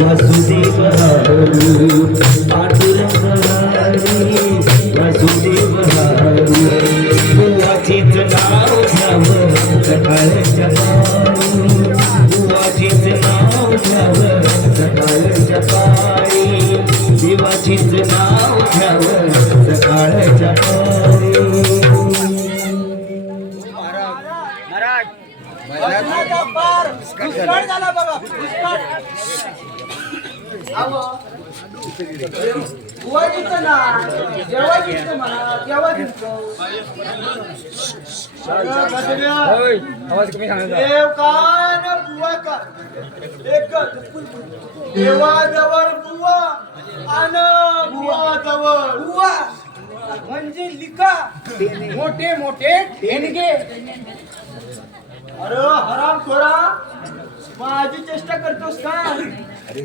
वासुदेव हरी पांडुरंग हरी वासुदेव हरी बुवाचीच नाव घ्यावं सकाळच्या पारी बुवाचीच नाव घ्यावं सकाळच्या पारी देवाचीच नाव घ्यावं सकाळच्या पारी दुष्काळ झाला बघा दुष्काळ बुवाजीचं ना देवाजीचं म्हणा देवाजीचं आवाज कमी सांगा देव का ना बुवा का एकच देवाजवळ बुवा आणि बुवाजवळ बुवा म्हणजे लिका मोठे मोठे ठेणगे. अरे हराम खोरा माझी चेष्टा करतोस का? अरे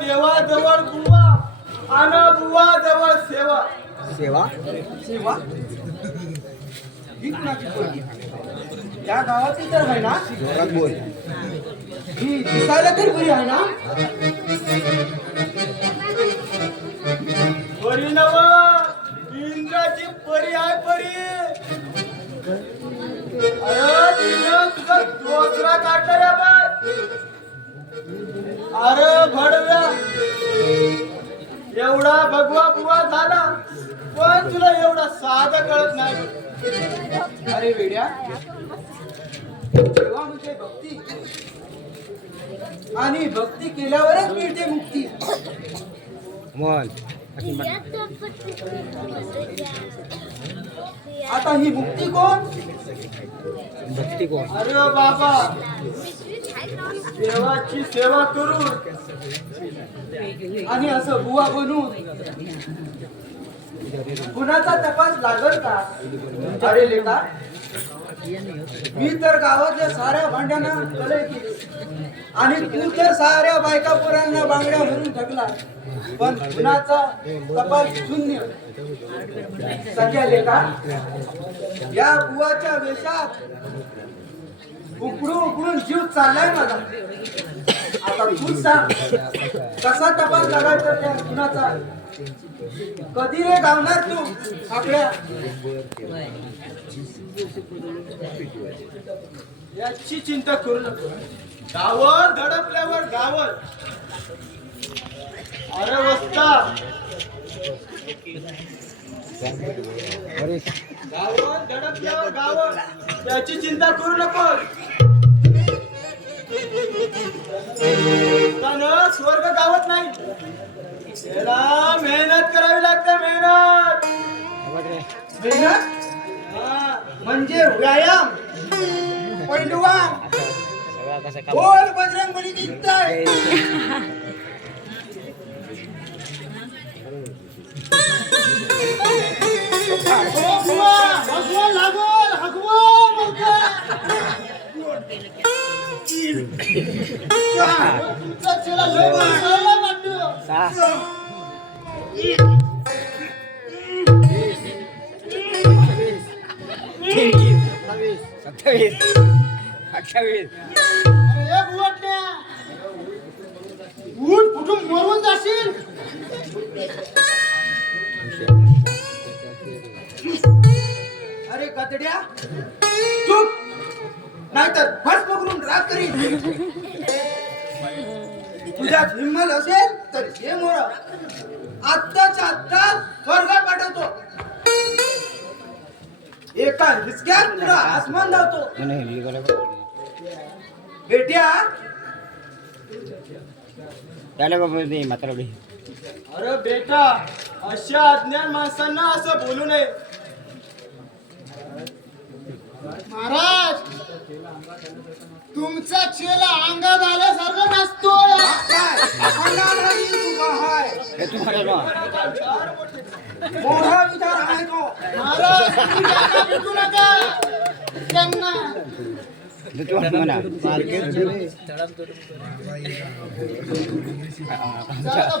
देवाजवळ बुवा आणि बुवाजवळ सेवा सेवा सेवा ही कुणाची पोरगी? या गावातली तर आहे ना? जोरात बोल. ही दिसायला तर बरी आहे ना? परी नव इंद्राची परी आहे परी. अरे तिनं तुझा दोसरा काढला रे बाय. अरे भडव्या एवढा भगवा बुवा झाला पण तुला एवढा साधा कळत नाही. अरे वेड्या देवा म्हणजे भक्ती आणि भक्ती केल्यावरच मिळते मुक्ती. बोल. आता ही मुक्ती कोण? भक्ती कोण? अरे बाबा देवाची सेवा करून आणि असं बुवा बनून कुणाचा तपास लागल का? अरे लेका मी तर गावातल्या साऱ्या भांड्यांना कलय केली आणि तू तर साऱ्या बायका पोरांना बांगड्या भरून ठगला पण कुणाचा तपास शून्य. सगळ्या लेका या बुवाच्या वेशात उकडून उकडून जीव चाललाय माझा. आता तू सांग कसा तपास लागायचा त्या कुणाचा? कधी रे गावणार तू आपल्या? याची चिंता करू नको. गावल धडपल्यावर गावल. अरे वस्ता गावल धडपल्यावर गावल याची चिंता करू नको. स्वर्ग गावत नाही त्याला मेहनत करावी लागते. मेहनत मेहनत म्हणजे व्यायाम पैलवान बोल बजरंग बली जिंकताय. हगवा लागल हगवा तुमचा चेला लय बसला वाटतो. अरे बुवाटण्या उठ कुठून मरून जाशील. अरे कतड्या चुप नाहीतर बस पकडून राग करीन. तुझ्यात हिम्मत असेल तर हे मोर आत्ताच्या आत्ता स्वर्गात पाठवतो. एका हिसक्यात तुला आसमान धावतो. बेट्या अरे बेटा अशा अज्ञान माणसांना असं बोलू नये. महाराज तुमचा चेला अंगात आल्यासारखं नसतोय. मोठा विचार आहे तो. महाराज भेटू नका त्यांना.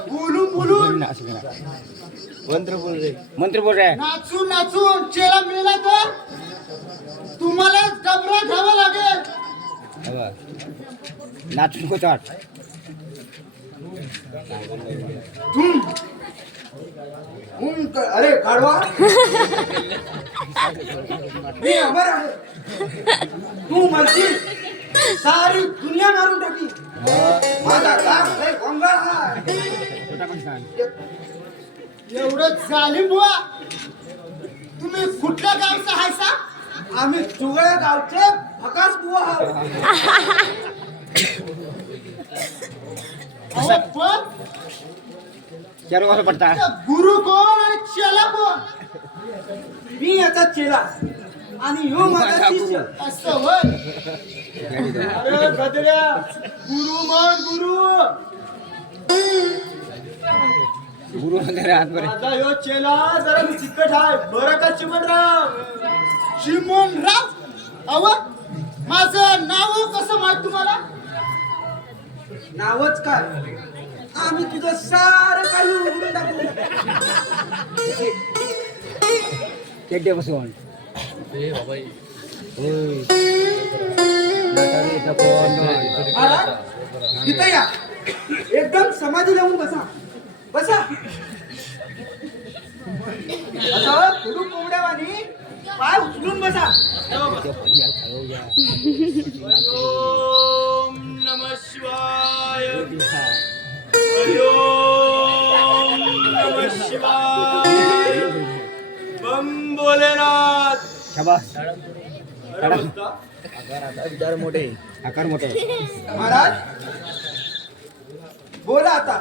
बोलून बोलून मंत्र बोल रहा है. नाचून नाचून चेला मेला तर तुम्हाला घबरा घ्यावं लागेल. नाचून कोचाट अरे काढवा मी अमर आहे. तू म्हणशील सारी दुनिया मारून टाकली. माझा लाख लय भंगार आहे. एवढं जालीम बुवा तुम्ही कुठल्या गावचा हायसा आम्ही जुगळ्या गावचे भकास बुवा आहोत. अहो, पण चार वाजता पडता त्या गुरु कोण आणि चेला कोण मी याचा चेला आणि ह्यो माझा शिष्य. असं होय अरे गदड्या गुरु म्हण गुरु गुरु वगैरे हात बरे माझा ह्यो चेला जरा मी चिकट आहे बरं का चिमणराव चिमणराव अव माझं नाव कसं माहित तुम्हाला नावच काय आम्ही तुझं सारं काही उघडून टाकू. चड्डे बसवून महाराज इथं या एकदम समाधी लावून बसा बसा. असं कुडू कोंबड्यावानी पाय उचलून बसा. ओम नमः शिवाय ओम नमः शिवाय बम भोलेनाथ शाबास अरे बस्ता. आकार मोठे महाराज बोला आता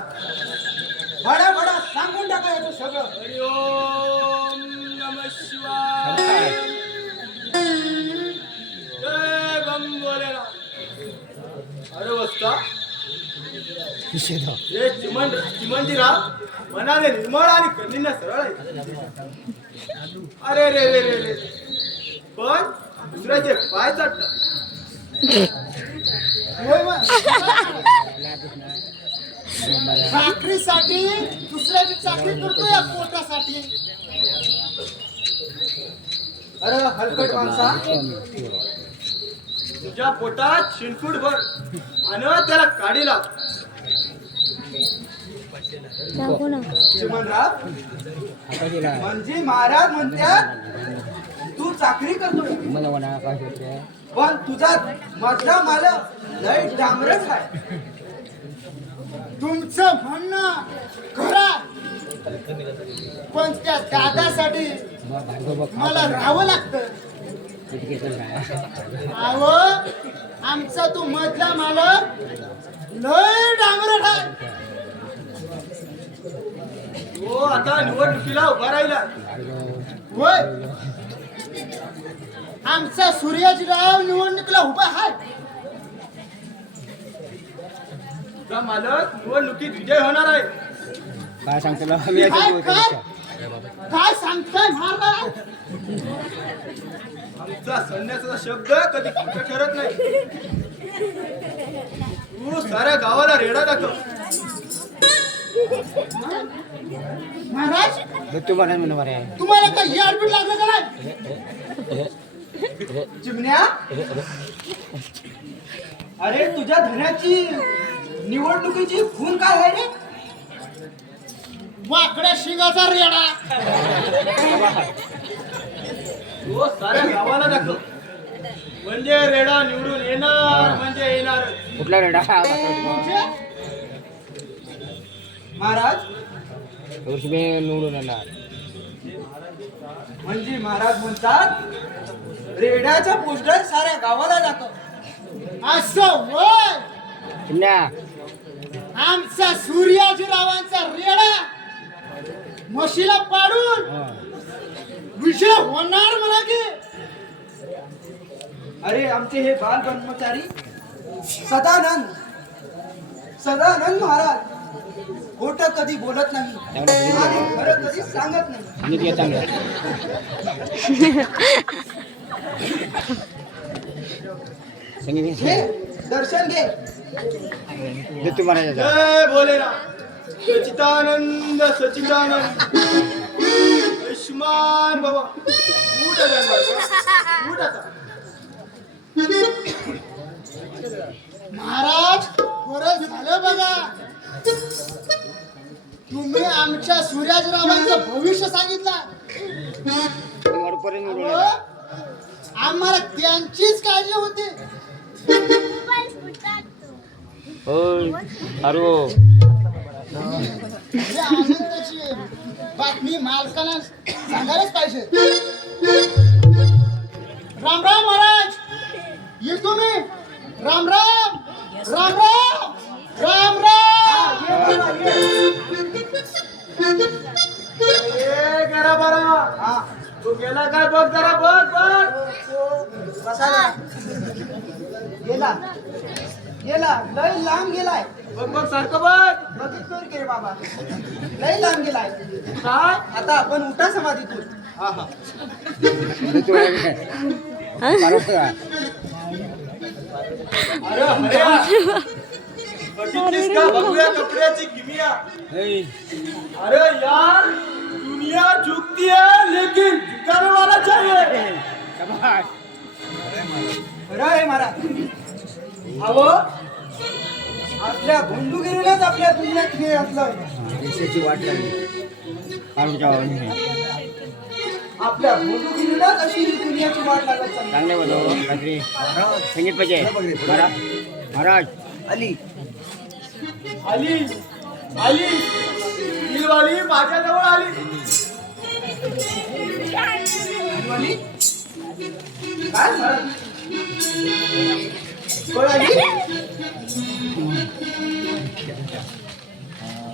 भडा भडा सांगून टाका याचं सगळं. हरि ओम नमः शिवाय जय बम भोलेनाथ. अरे बस्ता हे चिमणजीराव मनाने निर्मळ आणि कधींना सरळ आहे. अरे रे रे रे रे पण दुसऱ्याचे पाय चाटतात. चाकरीसाठी दुसऱ्याची चाकरी करतो या पोटासाठी. अरे हलकट माणसा तुझ्या पोटात शिनफूट भर आणि त्याला काढी लाव. चिमणराव म्हणजे महाराज म्हणतात तू चाकरी करतो पण तुझा मधला मालक लय डांबरच आहे. तुमचं म्हणणं खरं पण त्या दादासाठी मला राहावं लागतं. अहो आमचा तू मधला मालक लय डांबरट आहे. हो आता निवडणुकीला उभा राहिला होय. आमचा सूर्याजीराव निवडणुकीला उभा आहे. तुझा मालक निवडणुकीत विजय होणार आहे. काय सांगतो काय सांगताय महाराज. आमचा संन्यासाचा शब्द कधी खोटं ठरत नाही. तू साऱ्या गावाला रेडा दाखव. महाराज तुम्हाला काही अडबीड लागलं का नाही. चिमण्या अरे तुझ्या धन्याची निवडणुकीची खून काय आहे रे. वाकड्या शिंगाचा रेडा. तो साऱ्या गावाला दाखव म्हणजे रेडा निवडून येणार म्हणजे येणार. कुठला रेडा महाराज निवडून येणार म्हणजे महाराज म्हणतात रेड्याचा पोस्टर साऱ्या गावाला दाखव. असं वय चिमण्या आमचा सूर्याजीरावांचा रेडा म्हशीला पाडून विषय होणार मला की. अरे आमचे हे बाल ब्रह्मचारी सदानंद महाराज खोटं कधी बोलत नाही आणि खरं कधी सांगत नाही. घे दर्शन घे. जय भोलेनाथ सचिदानंद सचिदानंद आयुष्मान बाबा. उठ आता. महाराज बरं झालं बघा, तुम्ही आमच्या सूर्याजीरावांचं भविष्य सांगितलं. वरपर्यंत निवडून अहो, येणार. आम्हाला त्यांचीच काळजी होती. होय अरे या आनंदाची बातमी मालकाला सांगायलाच पाहिजे. राम राम महाराज, येतो मी. राम राम राम राम राम राम. ए करा बरा, तू गेला काय बघ जरा, बघ. बसा. गेला गेला लय लांब गेलाय. बघ सारखं बघ. बघितलं की रे बाबा, लय लांब गेलाय. काय आता आपण उठा समाधीतून. अरे हऱ्या, बघितलीस का बघूया कपड्याची किमिया. अरे यार, दुनिया झुकती है लेकिन झुकाने वाला चाहिए. खरं आहे महाराज. अहो, आपल्या बंधुगिरीलाच आपल्या दुनियात खेळ असलं. देशाची वाट लागली आमच्या भावाने. आपल्या बंधुगिरीलाच अशी ही दुनियाची वाट लागत चालली. चांगले बोलव काहीतरी संगीत पाहिजे. महाराज आली आली आली दिलवाली माझ्याजवळ आली. दिलवाली? काय महाराज? कोण आली?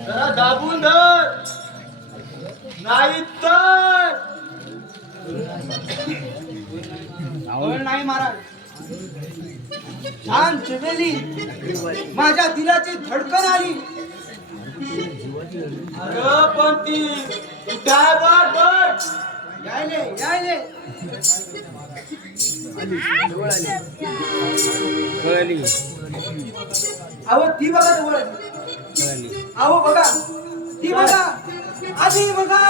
जरा दाबून धर, नाही तर कोण नाही महाराज. छान चमेली माझ्या दिलाची धडकन आली. अरे पण ती उठाय बघ. यायले यायले. कळली अहो ती बघा जवळ आली. कळली. अहो बघा ती बघा आधी बघा.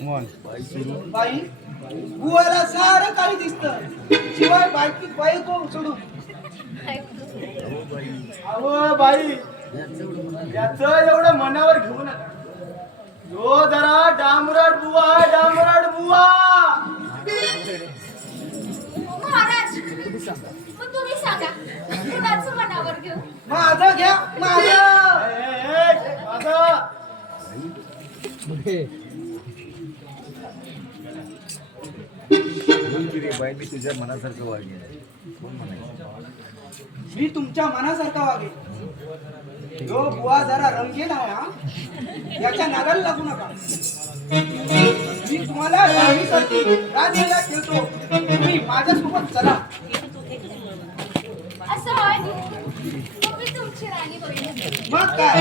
मोहन बाई बुवाला सारं काही दिसत, शिवाय बायकी बायको सोडून. अहो बाई, याच एवढं मनावर घेऊ नका. यो जरा डांबरट बुवा आहे, डांबरट बुवा. महाराज मग तुम्ही सांगा, कुणाचं मनावर घेऊ? माझं घ्या माझं. माझा तुझ्या मनासारखं वागेल. मी तुमच्या मनासारखा वागे. यो बुवा जरा रंगीन आहे हा, याच्या नादाला लागू नका. मी तुम्हाला राणीसाठी राणीला खेळतो, तुम्ही माझ्यासोबत चला. असं होय, मग मी तुमची राणी होईल. मग काय